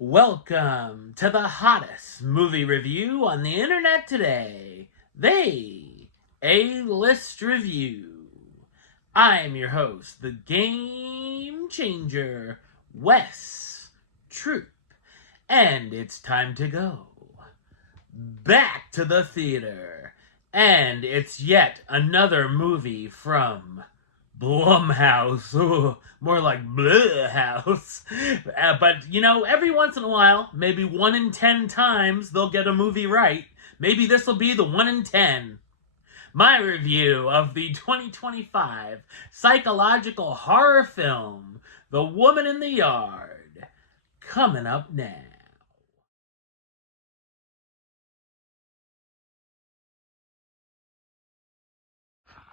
Welcome to the hottest movie review on the internet today, the A-List Review. I'm your host, the Game Changer, Wes Troop, and it's time to go back to the theater. And it's yet another movie from Blumhouse. Ooh, more like Blumhouse. But, every once in a while, maybe 1 in 10 times, they'll get a movie right. Maybe this will be the 1 in 10. My review of the 2025 psychological horror film, The Woman in the Yard, coming up now.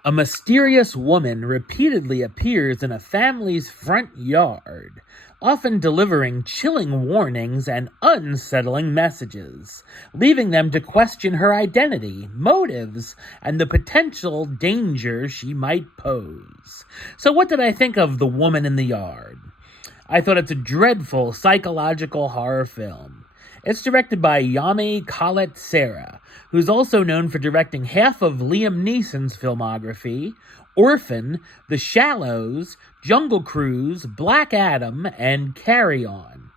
A mysterious woman repeatedly appears in a family's front yard, often delivering chilling warnings and unsettling messages, leaving them to question her identity, motives, and the potential danger she might pose. So, what did I think of The Woman in the Yard? I thought it's a dreadful psychological horror film. It's directed by Yami Khaled-Serra, who's also known for directing half of Liam Neeson's filmography, Orphan, The Shallows, Jungle Cruise, Black Adam, and Carry On.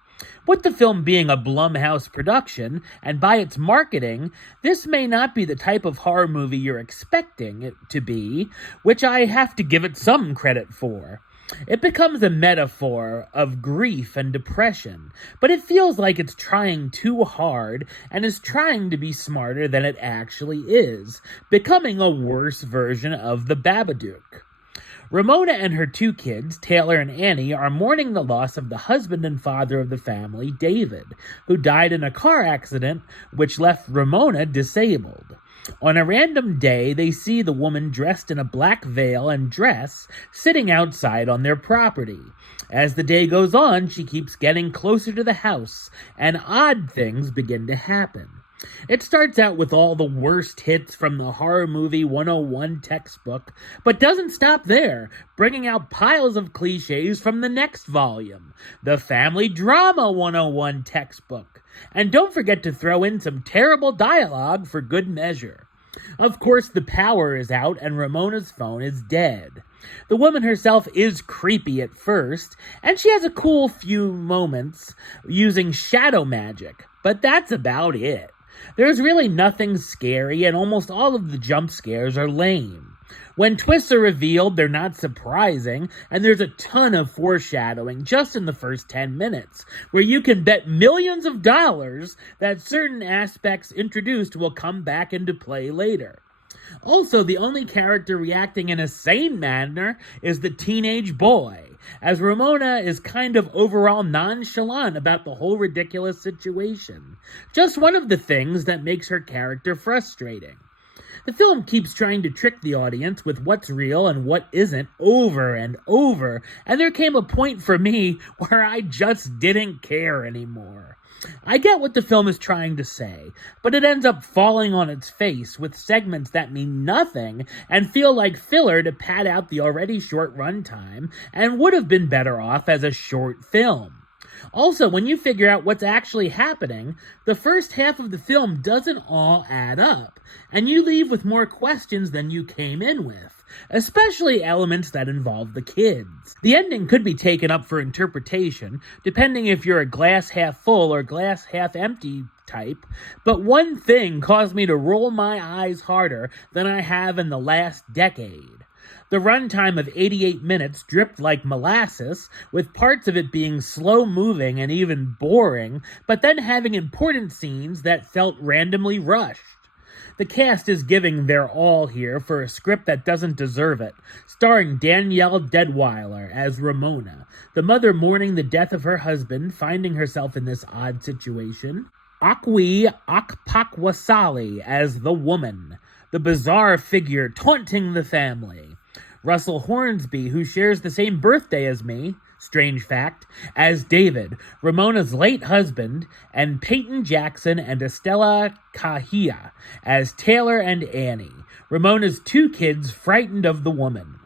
With the film being a Blumhouse production, and by its marketing, this may not be the type of horror movie you're expecting it to be, which I have to give it some credit for. It becomes a metaphor of grief and depression, but it feels like it's trying too hard and is trying to be smarter than it actually is, becoming a worse version of the Babadook. Ramona and her two kids, Taylor and Annie, are mourning the loss of the husband and father of the family, David, who died in a car accident which left Ramona disabled. On a random day, they see the woman dressed in a black veil and dress sitting outside on their property. As the day goes on, she keeps getting closer to the house, and odd things begin to happen. It starts out with all the worst hits from the Horror Movie 101 textbook, but doesn't stop there, bringing out piles of cliches from the next volume, the Family Drama 101 textbook. And don't forget to throw in some terrible dialogue for good measure. Of course, the power is out and Ramona's phone is dead. The woman herself is creepy at first, and she has a cool few moments using shadow magic, but that's about it. There's really nothing scary, and almost all of the jump scares are lame. When twists are revealed, they're not surprising, and there's a ton of foreshadowing just in the first 10 minutes, where you can bet millions of dollars that certain aspects introduced will come back into play later. Also, the only character reacting in a sane manner is the teenage boy, as Ramona is kind of overall nonchalant about the whole ridiculous situation. Just one of the things that makes her character frustrating. The film keeps trying to trick the audience with what's real and what isn't over and over, and there came a point for me where I just didn't care anymore. I get what the film is trying to say, but it ends up falling on its face with segments that mean nothing and feel like filler to pad out the already short runtime and would have been better off as a short film. Also, when you figure out what's actually happening, the first half of the film doesn't all add up, and you leave with more questions than you came in with, especially elements that involve the kids. The ending could be taken up for interpretation, depending if you're a glass half full or glass half empty type, but one thing caused me to roll my eyes harder than I have in the last decade. The runtime of 88 minutes dripped like molasses, with parts of it being slow-moving and even boring, but then having important scenes that felt randomly rushed. The cast is giving their all here for a script that doesn't deserve it, starring Danielle Deadwyler as Ramona, the mother mourning the death of her husband, finding herself in this odd situation. Akwi Akpakwasali as the woman, the bizarre figure taunting the family. Russell Hornsby, who shares the same birthday as me, strange fact, as David, Ramona's late husband, and Peyton Jackson and Estella Kahia as Taylor and Annie, Ramona's two kids frightened of the woman.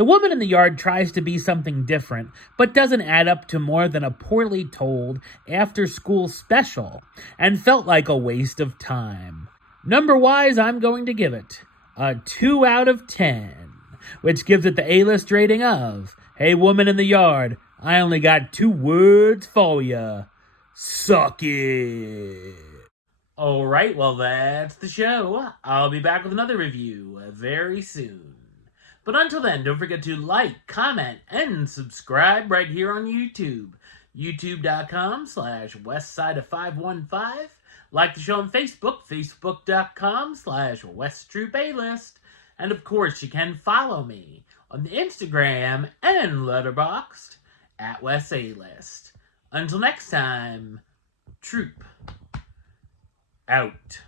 The Woman in the Yard tries to be something different, but doesn't add up to more than a poorly told after-school special, and felt like a waste of time. Number-wise, I'm going to give it a 2 out of 10, which gives it the A-list rating of, "Hey, Woman in the Yard, I only got 2 words for ya. Suck it." Alright, well that's the show. I'll be back with another review very soon. But until then, don't forget to like, comment, and subscribe right here on YouTube. YouTube.com/WestsideOf515. Like the show on Facebook, Facebook.com/WestTroupeAlist. And of course, you can follow me on the Instagram and Letterboxd at WesAlist. Until next time, Troop out.